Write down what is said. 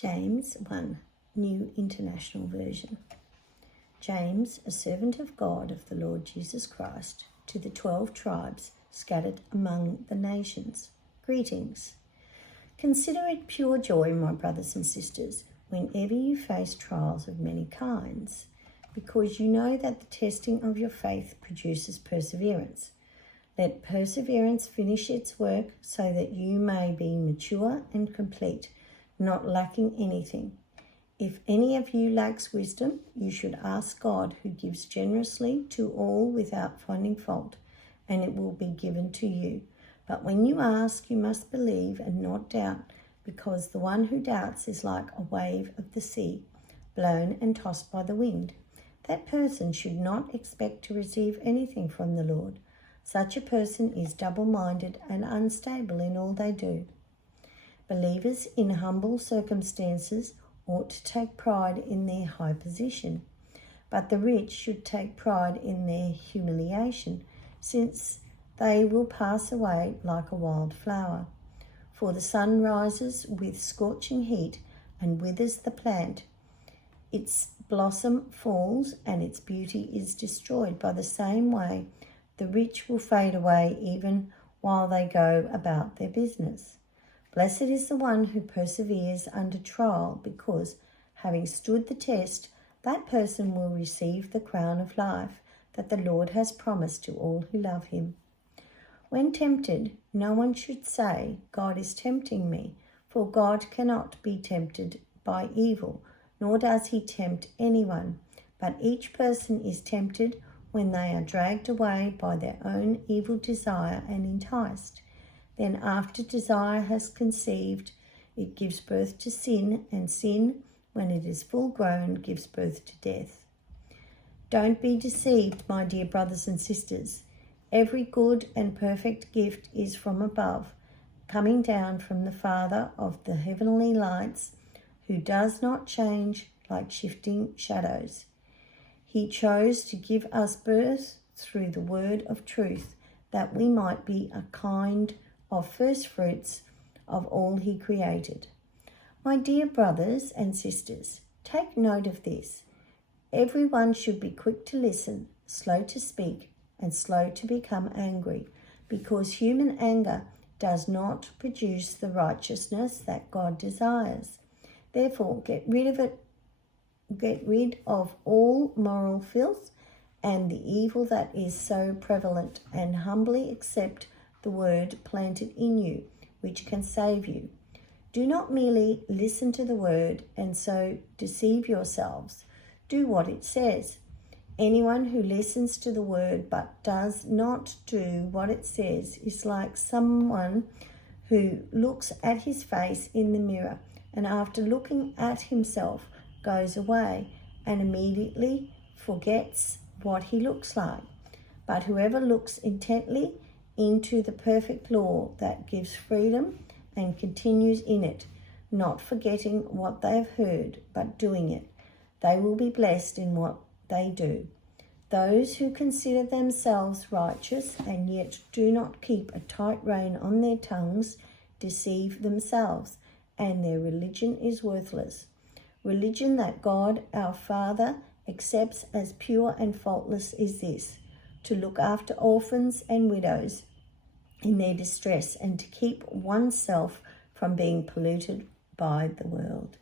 James 1, New International Version. James, a servant of God of the Lord Jesus Christ, to the 12 tribes scattered among the nations. Greetings. Consider it pure joy, my brothers and sisters, whenever you face trials of many kinds, because you know that the testing of your faith produces perseverance. Let perseverance finish its work so that you may be mature and complete, not lacking anything. If any of you lacks wisdom, you should ask God, who gives generously to all without finding fault, and it will be given to you. But when you ask, you must believe and not doubt, because the one who doubts is like a wave of the sea, blown and tossed by the wind. That person should not expect to receive anything from the Lord. Such a person is double-minded and unstable in all they do. Believers in humble circumstances ought to take pride in their high position, but the rich should take pride in their humiliation, since they will pass away like a wild flower. For the sun rises with scorching heat and withers the plant. Its blossom falls and its beauty is destroyed. By the same way, the rich will fade away even while they go about their business. Blessed is the one who perseveres under trial, because, having stood the test, that person will receive the crown of life that the Lord has promised to all who love him. When tempted, no one should say, God is tempting me, for God cannot be tempted by evil, nor does he tempt anyone. But each person is tempted when they are dragged away by their own evil desire and enticed. Then after desire has conceived, it gives birth to sin, and sin, when it is full grown, gives birth to death. Don't be deceived, my dear brothers and sisters. Every good and perfect gift is from above, coming down from the Father of the heavenly lights, who does not change like shifting shadows. He chose to give us birth through the word of truth, that we might be a kind of first fruits of all he created. My dear brothers and sisters, take note of this. Everyone should be quick to listen, slow to speak, and slow to become angry, because human anger does not produce the righteousness that God desires. Therefore, get rid of all moral filth and the evil that is so prevalent, and humbly accept the word planted in you, which can save you. Do not merely listen to the word and so deceive yourselves. Do what it says. Anyone who listens to the word but does not do what it says is like someone who looks at his face in the mirror, and after looking at himself goes away and immediately forgets what he looks like. But whoever looks intently into the perfect law that gives freedom and continues in it, not forgetting what they have heard, but doing it, they will be blessed in what they do. Those who consider themselves righteous and yet do not keep a tight rein on their tongues deceive themselves, and their religion is worthless. Religion that God our Father accepts as pure and faultless is this: to look after orphans and widows in their distress, and to keep oneself from being polluted by the world.